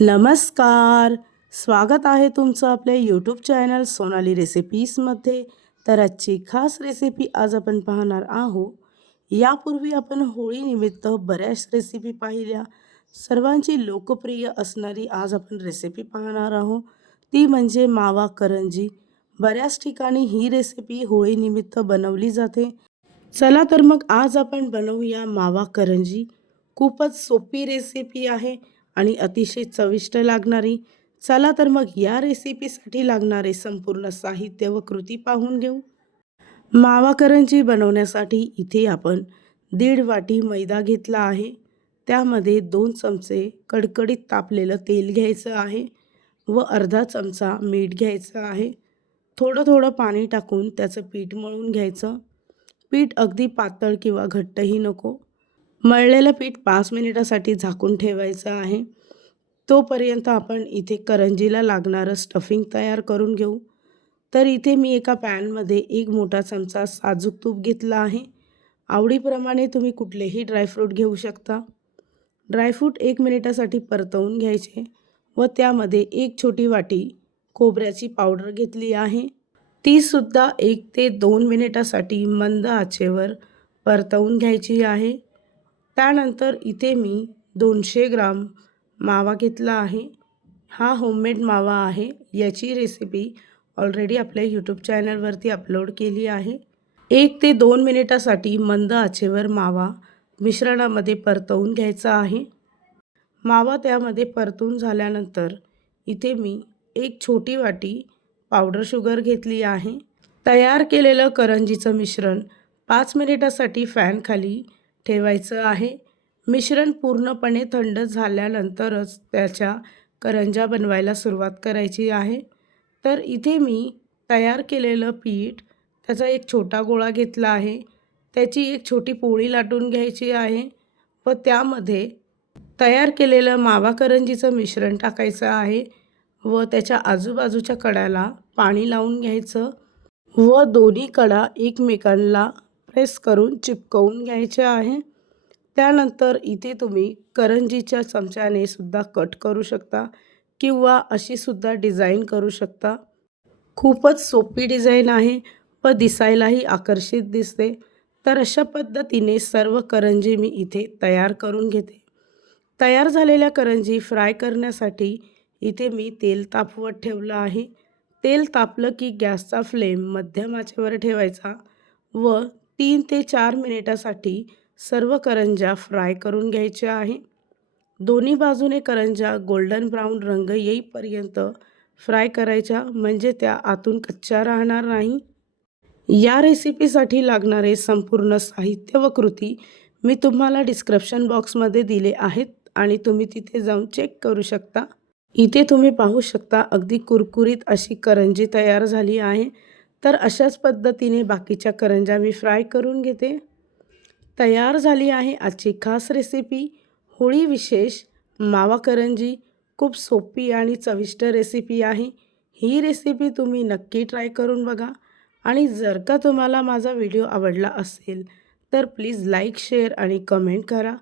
नमस्कार. स्वागत आहे तुमचं आपल्या यूट्यूब चॅनल सोनाली रेसिपीजमध्ये तर आजची खास रेसिपी आज आपण पाहणार आहोत. यापूर्वी आपण होळीनिमित्त बऱ्याच रेसिपी पाहिल्या. सर्वांची लोकप्रिय असणारी आज आपण रेसिपी पाहणार आहोत. ती म्हणजे मावा करंजी. बऱ्याच ठिकाणी ही रेसिपी होळीनिमित्त बनवली जाते. चला तर मग आज आपण बनवूया मावा करंजी. खूपच सोपी रेसिपी आहे. आणि अतिशय चविष्ट लागणारी. चला तर मग या रेसिपीसाठी लागणारे संपूर्ण साहित्य व कृती पाहून घेऊ. मावा करंजी बनवण्यासाठी इथे आपण दीड वाटी मैदा घेतला आहे. त्यामध्ये दोन चमचे कडकडीत तापलेलं तेल घ्यायचं आहे व अर्धा चमचा मीठ घ्यायचं आहे. थोडं थोडं पाणी टाकून त्याचं पीठ मळून घ्यायचं. पीठ अगदी पातळ किंवा घट्टही नको. मळलेलं पीठ पाच मिनिटासाठी झाकून ठेवायचं आहे. तोपर्यंत आपण इथे करंजीला लागणारं स्टफिंग तयार करून घेऊ. तर इथे मी एका पॅनमध्ये एक मोठा चमचा साजूक तूप घेतला आहे. आवडीप्रमाणे तुम्ही कुठलेही ड्रायफ्रूट घेऊ शकता. ड्रायफ्रूट एक मिनिटासाठी परतवून घ्यायचे व त्यामध्ये एक छोटी वाटी खोबऱ्याची पावडर घेतली आहे. तीसुद्धा एक ते दोन मिनिटासाठी मंद आचेवर परतवून घ्यायची आहे. त्यानंतर इथे मी दोनशे ग्राम मावा घेतला आहे. हा होममेड मावा आहे. याची रेसिपी ऑलरेडी आपल्या यूट्यूब चॅनलवरती अपलोड केली आहे. एक ते दोन मिनिटासाठी मंद आचेवर मावा मिश्रणामध्ये परतवून घ्यायचा आहे. मावा त्यामध्ये परतून झाल्यानंतर इथे मी एक छोटी वाटी पावडर शुगर घेतली आहे. तयार केलेलं करंजीचं मिश्रण पाच मिनिटासाठी फॅनखाली ठेवायचं आहे. मिश्रण पूर्णपणे थंड झाल्यानंतरच त्याच्या करंजा बनवायला सुरुवात करायची आहे. तर इथे मी तयार केलेलं पीठ त्याचा एक छोटा गोळा घेतला आहे. त्याची एक छोटी पोळी लाटून घ्यायची आहे व त्यामध्ये तयार केलेलं मावा करंजीचं मिश्रण टाकायचं आहे व त्याच्या आजूबाजूच्या कड्याला पाणी लावून घ्यायचं व दोन्ही कडा एकमेकांना प्रेस करून चिपकवून घ्यायचे आहे. त्यानंतर इथे तुम्ही करंजीच्या चमच्याने सुद्धा कट करू शकता किंवा अशी सुद्धा डिझाईन करू शकता. खूपच सोपी डिझाईन आहे व दिसायलाही आकर्षित दिसते. तर अशा पद्धतीने सर्व करंजी मी इथे तयार करून घेते. तयार झालेल्या करंजी फ्राय करण्यासाठी इथे मी तेल तापवत ठेवलं आहे. तेल तापलं की गॅसचा फ्लेम मध्यमाचेवर ठेवायचा व तीन ते चार मिनिटासाठी सर्व करंजा फ्राय करून घ्यायच्या आहे. दोन्ही बाजूने करंजा गोल्डन ब्राऊन रंग येईपर्यंत फ्राय करायच्या म्हणजे त्या आतून कच्च्या राहणार नाही. या रेसिपीसाठी लागणारे संपूर्ण साहित्य व कृती मी तुम्हाला डिस्क्रिप्शन बॉक्समध्ये दिले आहेत आणि तुम्ही तिथे जाऊन चेक करू शकता. इथे तुम्ही पाहू शकता अगदी कुरकुरीत अशी करंजी तयार झाली आहे. तर अशाच पद्धतीने बाकीच्या करंजा मी फ्राय करून घेते. तयार झाली आहे आजची खास रेसिपी होळी विशेष मावा करंजी खूप सोपी आणि चविष्ट रेसिपी आहे. ही रेसिपी तुम्ही नक्की ट्राय करून बघा. आणि जर का तुम्हाला माझा व्हिडिओ आवडला असेल तर प्लीज लाईक शेअर आणि कमेंट करा.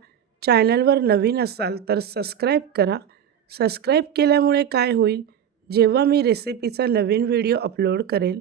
चॅनलवर नवीन असाल तर सबस्क्राईब करा. सबस्क्राईब केल्यामुळे काय होईल? जेव्हा मी रेसिपीचा नवीन व्हिडिओ अपलोड करेल